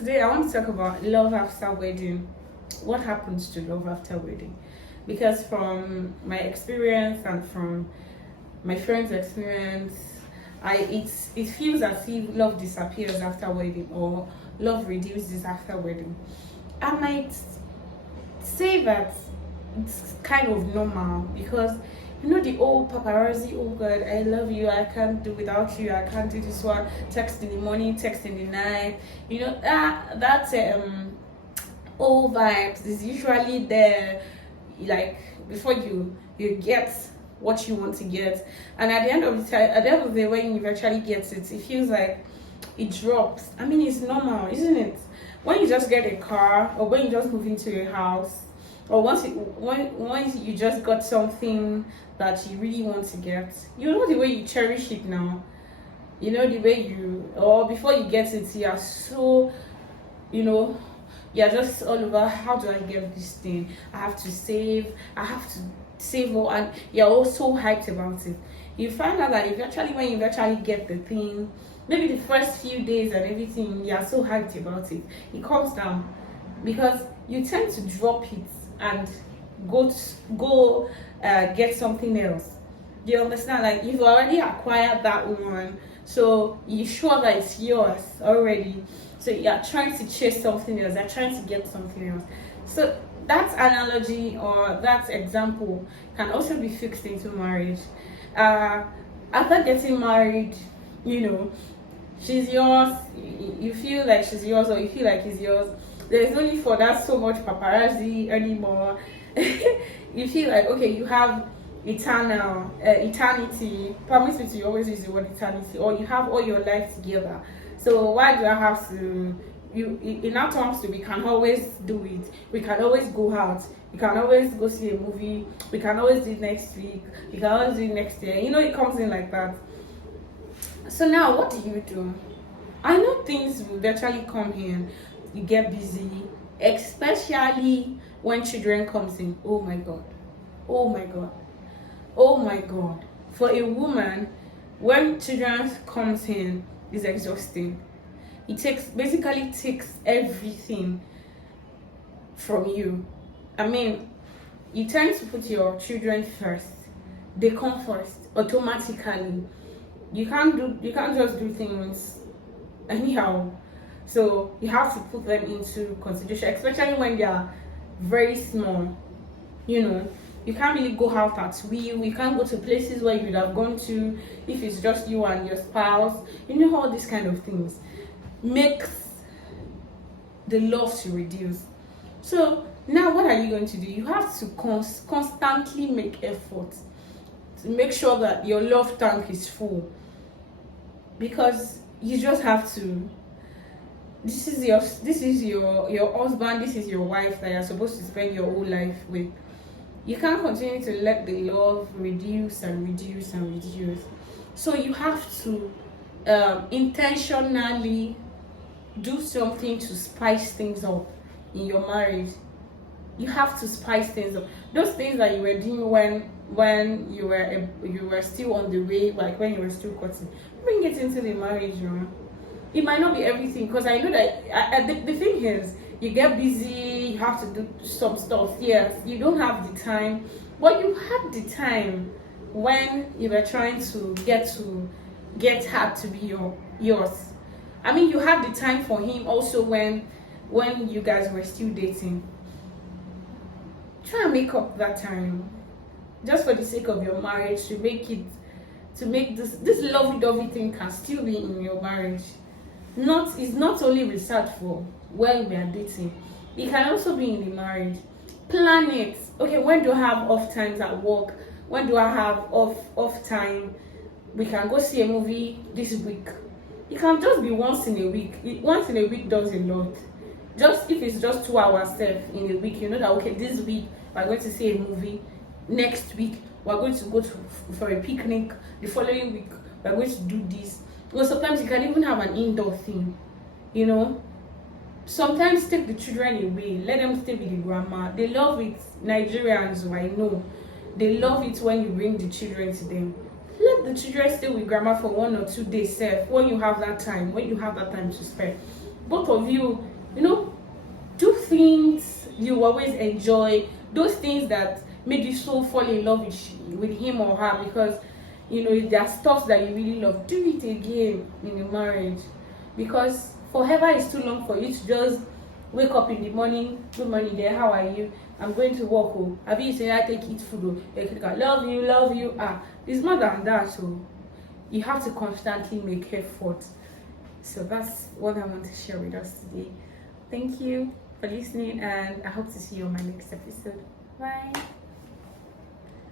Today, I want to talk about love after wedding. What happens to love after wedding? Because from my experience and from my friend's experience, it feels as if love disappears after wedding or love reduces after wedding. I might say that it's kind of normal because the old paparazzi, oh god, I love you, I can't do without you, I can't do this one, text in the morning, text in the night, that old vibes is usually there, like before you get what you want to get. And at the end of the time, at the end of the day, when you actually get it, it feels like it drops. I mean, it's normal, isn't it? When you just get a car, or when you just move into a house, or once you just got something that you really want to get, you know the way you cherish it now. You know the way or before you get it, you are so, you know, you're just all over. How do I get this thing? I have to save. I have to save more, and you're also hyped about it. You find out that when you actually get the thing, maybe the first few days and everything, you're so hyped about it. It comes down because you tend to drop it and go get something else. Do you understand? Like you've already acquired that one, so you're sure that it's yours already. So you're trying to chase something else. You're trying to get something else. So that analogy or that example can also be fixed into marriage. After getting married, she's yours. You feel like she's yours, or you feel like he's yours. There's only for that so much paparazzi anymore. You feel like, okay, you have eternity. Promise me to always use the word eternity, or you have all your life together. So why do I have to? In our terms, we can always do it. We can always go out. We can always go see a movie. We can always do it next week. We can always do it next year. It comes in like that. So now, what do? I know things will eventually come in. You get busy, especially when children comes in. Oh my god, oh my god, oh my god. For a woman, when children comes in, is exhausting. It basically takes everything from you. I mean, you tend to put your children first. They come first automatically. You can't just do things anyhow. So you have to put them into consideration, especially when they are very small. You can't really go out at will. You can't go to places where you would have gone to if it's just you and your spouse. All these kind of things makes the love to reduce. So now what are you going to do? You have to constantly make effort to make sure that your love tank is full, because you just have to. This is your husband, this is your wife that you're supposed to spend your whole life with. You can't continue to let the love reduce and reduce and reduce. So you have to intentionally do something to spice things up in your marriage. You have to spice things up. Those things that you were doing when you were still on the way, like when you were still courting, bring it into the marriage. It might not be everything, because I know that the thing is, you get busy, you have to do some stuff. Yes, you don't have the time, but you had the time when you were trying to get her to be yours. I mean, you had the time for him also when you guys were still dating. Try and make up that time, just for the sake of your marriage, to make this lovey-dovey thing can still be in your marriage. It's not only reserved for when we are dating. It can also be in the marriage. Plan it. Okay, when do I have off times at work? When do I have off time? We can go see a movie this week. It can just be once in a week. Once in a week does a lot. Just if it's just 2 hours in a week, that okay, this week we're going to see a movie. Next week we're going to go for a picnic. The following week we're going to do this. Well, sometimes you can even have an indoor thing, Sometimes take the children away, let them stay with the grandma. They love it. Nigerians, I know, they love it when you bring the children to them. Let the children stay with grandma for 1 or 2 days, when you have that time to spare. Both of you, You know, do things you always enjoy, those things that made you so fall in love with him or her, because you know if there are stuff that you really love, do it again in a marriage, because forever is too long for you to just wake up in the morning, good morning there, how are you, I'm going to work, oh, have you say I take eat food, oh, love you, it's more than that. So you have to constantly make effort. So that's what I want to share with us today. Thank you for listening, and I hope to see you on my next episode. Bye.